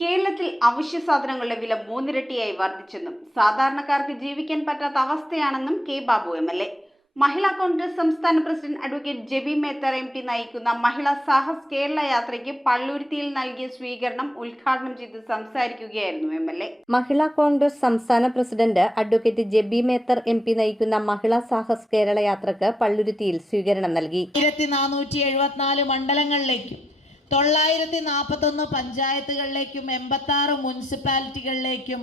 കേരളത്തിൽ അവശ്യ സാധനങ്ങളുടെ വില മൂന്നിരട്ടിയായി വർദ്ധിച്ചെന്നും സാധാരണക്കാർക്ക് ജീവിക്കാൻ പറ്റാത്ത അവസ്ഥയാണെന്നും കെ ബാബു എം.എൽ.എ. മഹിളാ കോൺഗ്രസ് സംസ്ഥാന president advocate Jebi Mather MP. നയിക്കുന്ന മഹിളാ സാഹസ് കേരള യാത്രയ്ക്ക് പള്ളുരുത്തിയിൽ നൽകിയ സ്വീകരണം ഉദ്ഘാടനം ചെയ്ത് സംസാരിക്കുകയായിരുന്നു എം.എൽ.എ. മഹിളാ കോൺഗ്രസ് സംസ്ഥാന president advocate Jebi Mather MP. നയിക്കുന്ന മഹിളാ സാഹസ് കേരള യാത്രയ്ക്ക് പള്ളുരുത്തിയിൽ സ്വീകരണം നൽകി. 1474 മണ്ഡലങ്ങളിലേക്കും 941 പഞ്ചായത്തുകളിലേക്കും 86 മുനിസിപ്പാലിറ്റികളിലേക്കും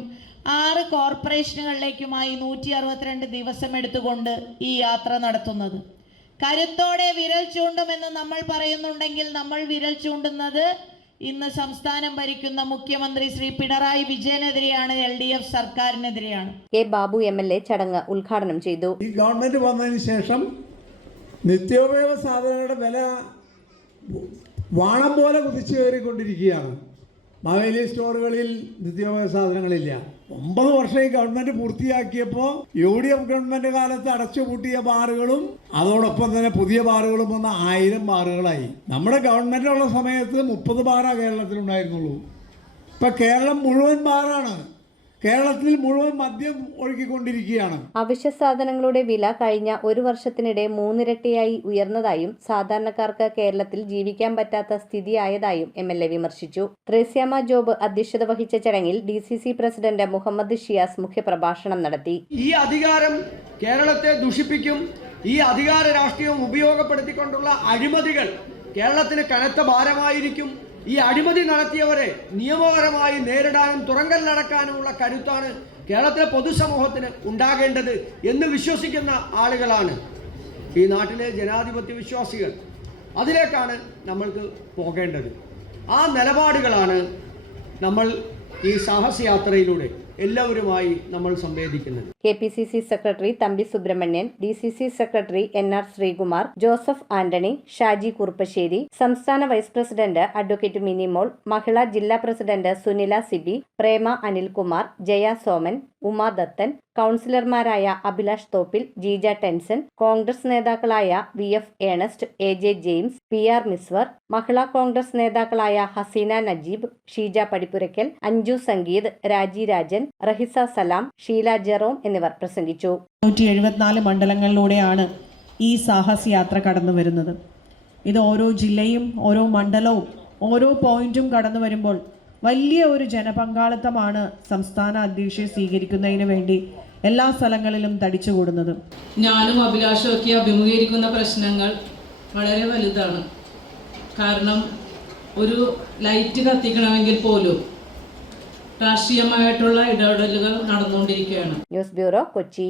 6 കോർപ്പറേഷനുകളിലേക്കുമായി 162 ദിവസം എടുത്തുകൊണ്ട് ഈ യാത്ര നടത്തുന്നത്. കരുത്തോടെ വിരൽ ചൂണ്ടുമെന്ന് നമ്മൾ പറയുന്നുണ്ടെങ്കിൽ നമ്മൾ വിരൽ ചൂണ്ടുന്നത് ഇന്ന് സംസ്ഥാനം ഭരിക്കുന്ന മുഖ്യമന്ത്രി ശ്രീ പിണറായി വിജയനെതിരെയാണ്, LDF സർക്കാരിനെതിരെയാണ്. K Babu MLA. ചടങ്ങ് ഉദ്ഘാടനം ചെയ്തു. ഈ ഗവൺമെന്റ് വന്നതിന് ശേഷം നിത്യോപയോഗ സാധനങ്ങളുടെ വില വാണം പോലെ കുതിച്ചു കയറിക്കൊണ്ടിരിക്കുകയാണ്. മാവേലി സ്റ്റോറുകളിൽ നിത്യോപയോഗ സാധനങ്ങളില്ല. 9 വർഷം ഈ ഗവൺമെന്റ് പൂർത്തിയാക്കിയപ്പോൾ UDF ഗവൺമെന്റ് കാലത്ത് അടച്ചുപൂട്ടിയ ബാറുകളും അതോടൊപ്പം തന്നെ പുതിയ ബാറുകളും വന്ന 1000 ബാറുകളായി. നമ്മുടെ ഗവൺമെന്റുള്ള സമയത്ത് 30 ബാറാ കേരളത്തിലുണ്ടായിരുന്നുള്ളൂ. ഇപ്പൊ കേരളം മുഴുവൻ ബാറാണ്. കേരളത്തിൽ മുഴുവൻ മദ്യം ഒഴുകിക്കൊണ്ടിരിക്കുകയാണ്. അവശ്യ സാധനങ്ങളുടെ വില കഴിഞ്ഞ ഒരു വർഷത്തിനിടെ മൂന്നിരട്ടിയായി ഉയർന്നതായും സാധാരണക്കാർക്ക് കേരളത്തിൽ ജീവിക്കാൻ പറ്റാത്ത സ്ഥിതിയായതായും എം.എൽ.എ. വിമർശിച്ചു. ത്രേസ്യാമ്മ ജോബ് അധ്യക്ഷത വഹിച്ച ചടങ്ങിൽ DCC പ്രസിഡന്റ് മുഹമ്മദ് ഷിയാസ് മുഖ്യപ്രഭാഷണം നടത്തി. ഈ അധികാരം കേരളത്തെ ദുഷിപ്പിക്കും. ഈ അധികാര രാഷ്ട്രീയം ഉപയോഗപ്പെടുത്തിക്കൊണ്ടുള്ള അഴിമതികൾ കേരളത്തിന് കനത്ത ഭാരമായിരിക്കും. ഈ അഴിമതി നടത്തിയവരെ നിയമപരമായി നേരിടാനും തുറങ്കലിലടക്കാനുമുള്ള കരുത്താണ് കേരളത്തിലെ പൊതുസമൂഹത്തിന് ഉണ്ടാകേണ്ടത് എന്ന് വിശ്വസിക്കുന്ന ആളുകളാണ് ഈ നാട്ടിലെ ജനാധിപത്യ വിശ്വാസികൾ. അതിലേക്കാണ് നമ്മൾക്ക് പോകേണ്ടത്. ആ നിലപാടുകളാണ് നമ്മൾ ഈ സാഹസ യാത്രയിലൂടെ എല്ലാവരുമായി നമ്മൾ സംവേദിക്കുന്നത്. KPCC secretary Thampi Subramanian, DCC secretary NR Sreekumar, Joseph Antony, Shaji Kuruppassery, സംസ്ഥാന vice president advocate Minimol, Mahila ജില്ലാ പ്രസിഡന്റ് സുനില സിബി, പ്രേമ അനിൽകുമാർ, ജയ സോമൻ, ഉമാ ദത്തൻ, കൗൺസിലർമാരായ അഭിലാഷ് തോപ്പിൽ, ജീജ ടെൻസൺ, കോൺഗ്രസ് നേതാക്കളായ VF Ernest, AJ James, PR Miswar, Mahila Congress നേതാക്കളായ ഹസീന നജീബ്, ഷീജ പടിപ്പുരയ്ക്കൽ, അഞ്ജു സംഗീത്, രാജി രാജൻ, റഹിസ സലാം, ഷീല ജെറോം എന്നിവർ പ്രസംഗിച്ചു. 174 മണ്ഡലങ്ങളിലൂടെയാണ് ഈ സാഹസ് യാത്ര കടന്നു വരുന്നത്. ഇത് ഓരോ ജില്ലയും ഓരോ മണ്ഡലവും ഓരോ പോയിന്റും കടന്നു വരുമ്പോൾ വലിയ ഒരു ജനപങ്കാളിത്തമാണ് സംസ്ഥാന അധ്യക്ഷയെ സ്വീകരിക്കുന്നതിന് വേണ്ടി എല്ലാ സ്ഥലങ്ങളിലും തടിച്ചുകൂടുന്നത്. ഞാനും അഭിലാഷും ഒക്കെ അഭിമുഖീകരിക്കുന്ന പ്രശ്നങ്ങൾ വളരെ വലുതാണ്. കാരണം ഒരു ലൈറ്റ് കത്തിക്കണമെങ്കിൽ പോലും രാഷ്ട്രീയമായിട്ടുള്ള ഇടപെടലുകൾ നടന്നുകൊണ്ടിരിക്കുകയാണ്. News bureau, Kochi.